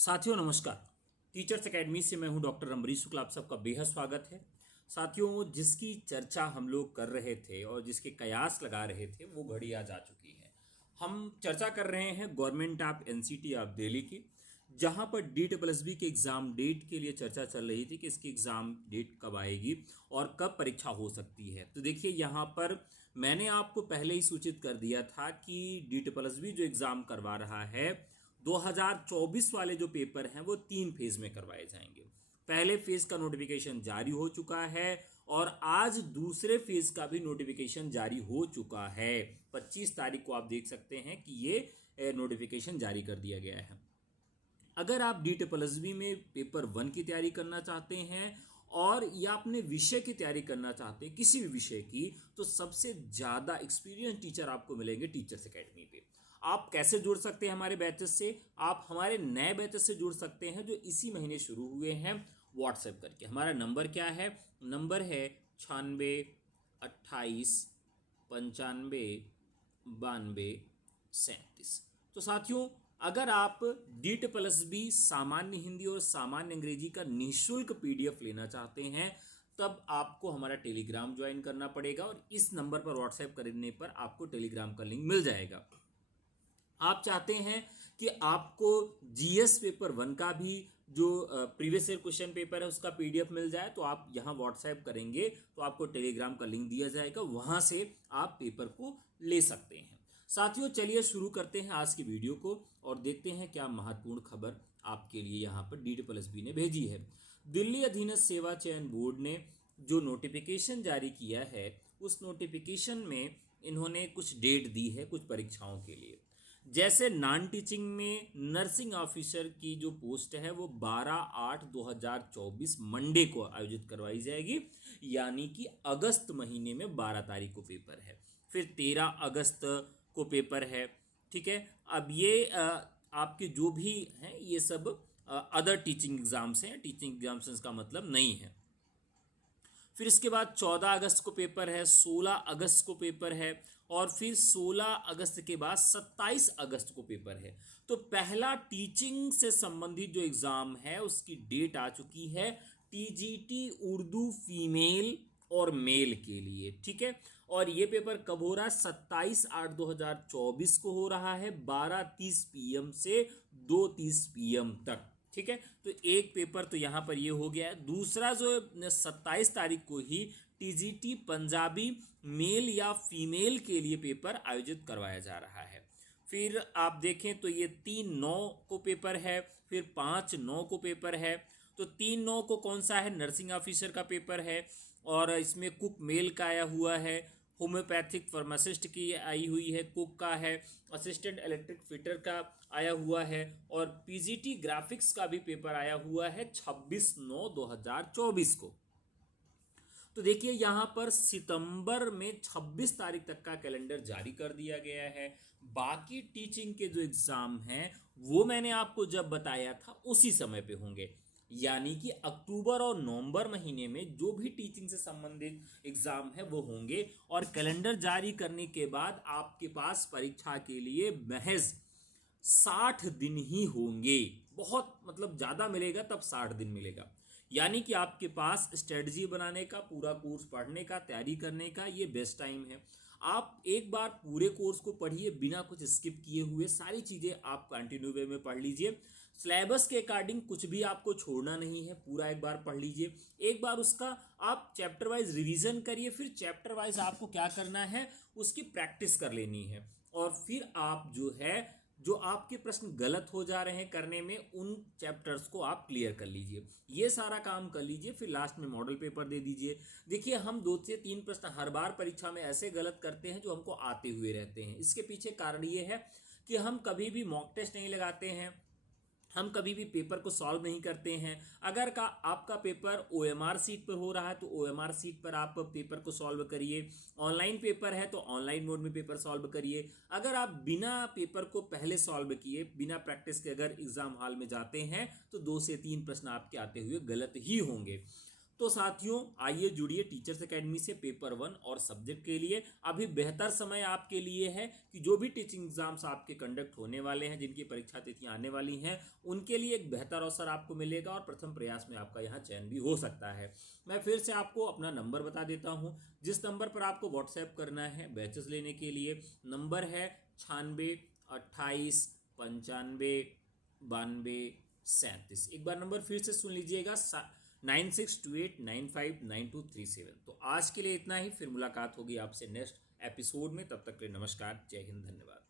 साथियों नमस्कार। Teachers academy से मैं हूं डॉक्टर अमरीश शुक्ला। आप सबका बेहद स्वागत है। साथियों, जिसकी चर्चा हम लोग कर रहे थे और जिसके कयास लगा रहे थे वो घड़ी आज आ चुकी है। हम चर्चा कर रहे हैं government of NCT of Delhi की, जहां पर DSSB के एग्ज़ाम डेट के लिए चर्चा चल रही थी कि इसकी एग्ज़ाम डेट कब आएगी और कब परीक्षा हो सकती है। तो देखिए, यहाँ पर मैंने आपको पहले ही सूचित कर दिया था कि DSSB जो एग्ज़ाम करवा रहा है 2024 वाले जो पेपर हैं वो 3 फेज में करवाए जाएंगे। पहले फेज का नोटिफिकेशन जारी हो चुका है और आज दूसरे फेज का भी नोटिफिकेशन जारी हो चुका है। 25 तारीख को आप देख सकते हैं कि ये नोटिफिकेशन जारी कर दिया गया है। अगर आप DSSB में पेपर 1 की तैयारी करना चाहते हैं और या अपने विषय की तैयारी करना चाहते हैं, किसी भी विषय की, तो सबसे ज़्यादा एक्सपीरियंस टीचर आपको मिलेंगे टीचर्स एकेडमी पे। आप कैसे जुड़ सकते हैं हमारे बैचेस से? आप हमारे नए बैचेस से जुड़ सकते हैं जो इसी महीने शुरू हुए हैं, व्हाट्सएप करके। हमारा नंबर क्या है? नंबर है 96 28 95 92 37। तो साथियों, अगर आप DSSB सामान्य हिंदी और सामान्य अंग्रेजी का निःशुल्क PDF लेना चाहते हैं, तब आपको हमारा टेलीग्राम ज्वाइन करना पड़ेगा और इस नंबर पर व्हाट्सएप करने पर आपको टेलीग्राम का लिंक मिल जाएगा। आप चाहते हैं कि आपको GS पेपर 1 का भी जो प्रीवियस ईयर क्वेश्चन पेपर है उसका PDF मिल जाए, तो आप यहाँ व्हाट्सएप करेंगे तो आपको टेलीग्राम का लिंक दिया जाएगा, वहाँ से आप पेपर को ले सकते हैं। साथियों, चलिए शुरू करते हैं आज की वीडियो को और देखते हैं क्या महत्वपूर्ण खबर आपके लिए यहाँ पर DSSB ने भेजी है। दिल्ली अधीनस्थ सेवा चयन बोर्ड ने जो नोटिफिकेशन जारी किया है, उस नोटिफिकेशन में इन्होंने कुछ डेट दी है कुछ परीक्षाओं के लिए। जैसे नॉन टीचिंग में नर्सिंग ऑफिसर की जो पोस्ट है वो 12/8/2024 मंडे को आयोजित करवाई जाएगी, यानी कि अगस्त महीने में 12 तारीख को पेपर है। फिर 13 अगस्त को पेपर है। ठीक है, अब ये आपके जो भी हैं ये सब अदर टीचिंग एग्जाम्स हैं। टीचिंग एग्जाम्स का मतलब नहीं है। फिर इसके बाद 14 अगस्त को पेपर है, 16 अगस्त को पेपर है और फिर 16 अगस्त के बाद 27 अगस्त को पेपर है। तो पहला टीचिंग से संबंधित जो एग्ज़ाम है उसकी डेट आ चुकी है, TGT उर्दू फीमेल और मेल के लिए। ठीक है, और ये पेपर कब हो रहा है? 27/8/2024 को हो रहा है, 12:30 PM से 2:30 PM तक। ठीक है, तो एक पेपर तो यहाँ पर ये हो गया है। दूसरा जो 27 तारीख को ही TGT पंजाबी मेल या फीमेल के लिए पेपर आयोजित करवाया जा रहा है। फिर आप देखें तो ये 3/9 को पेपर है, फिर 5/9 को पेपर है। तो 3/9 को कौन सा है? नर्सिंग ऑफिसर का पेपर है और इसमें कुक मेल का आया हुआ है, होम्योपैथिक फार्मासिस्ट की आई हुई है, कुक का है, असिस्टेंट इलेक्ट्रिक फिटर का आया हुआ है और PGT ग्राफिक्स का भी पेपर आया हुआ है 26/9/2024 को। तो देखिए, यहाँ पर सितंबर में 26 तारीख तक का कैलेंडर जारी कर दिया गया है। बाकी टीचिंग के जो एग्ज़ाम हैं वो मैंने आपको जब बताया था उसी समय पे होंगे, यानी कि अक्टूबर और नवंबर महीने में जो भी टीचिंग से संबंधित एग्ज़ाम है वो होंगे। और कैलेंडर जारी करने के बाद आपके पास परीक्षा के लिए महज 60 दिन ही होंगे। बहुत मतलब ज़्यादा मिलेगा तब 60 दिन मिलेगा, यानी कि आपके पास स्ट्रेटजी बनाने का, पूरा कोर्स पढ़ने का, तैयारी करने का ये बेस्ट टाइम है। आप एक बार पूरे कोर्स को पढ़िए बिना कुछ स्किप किए हुए, सारी चीज़ें आप कंटिन्यू वे में पढ़ लीजिए। सिलेबस के अकॉर्डिंग कुछ भी आपको छोड़ना नहीं है, पूरा एक बार पढ़ लीजिए। एक बार उसका आप चैप्टर वाइज रिवीजन करिए, फिर चैप्टर वाइज आपको क्या करना है उसकी प्रैक्टिस कर लेनी है। और फिर आप जो आपके प्रश्न गलत हो जा रहे हैं करने में, उन चैप्टर्स को आप क्लियर कर लीजिए। ये सारा काम कर लीजिए, फिर लास्ट में मॉडल पेपर दे दीजिए। देखिए, हम 2 से 3 प्रश्न हर बार परीक्षा में ऐसे गलत करते हैं जो हमको आते हुए रहते हैं। इसके पीछे कारण ये है कि हम कभी भी मॉक टेस्ट नहीं लगाते हैं, हम कभी भी पेपर को सॉल्व नहीं करते हैं। अगर आपका पेपर OMR सीट पर हो रहा है तो OMR सीट पर आप पेपर को सॉल्व करिए। ऑनलाइन पेपर है तो ऑनलाइन मोड में पेपर सॉल्व करिए। अगर आप बिना पेपर को पहले सॉल्व किए, बिना प्रैक्टिस के अगर एग्जाम हॉल में जाते हैं तो 2 से 3 प्रश्न आपके आते हुए गलत ही होंगे। तो साथियों आइए जुड़िए टीचर्स एकेडमी से पेपर 1 और सब्जेक्ट के लिए। अभी बेहतर समय आपके लिए है कि जो भी टीचिंग एग्जाम्स आपके कंडक्ट होने वाले हैं, जिनकी परीक्षा तिथियां आने वाली हैं, उनके लिए एक बेहतर अवसर आपको मिलेगा और प्रथम प्रयास में आपका यहाँ चयन भी हो सकता है। मैं फिर से आपको अपना नंबर बता देता हूँ, जिस नंबर पर आपको व्हाट्सएप करना है बैचेस लेने के लिए। नंबर है 96 28 95 92 37। एक बार नंबर फिर से सुन लीजिएगा, 9628959237। तो आज के लिए इतना ही, फिर मुलाकात होगी आपसे नेक्स्ट एपिसोड में। तब तक के लिए नमस्कार, जय हिंद, धन्यवाद।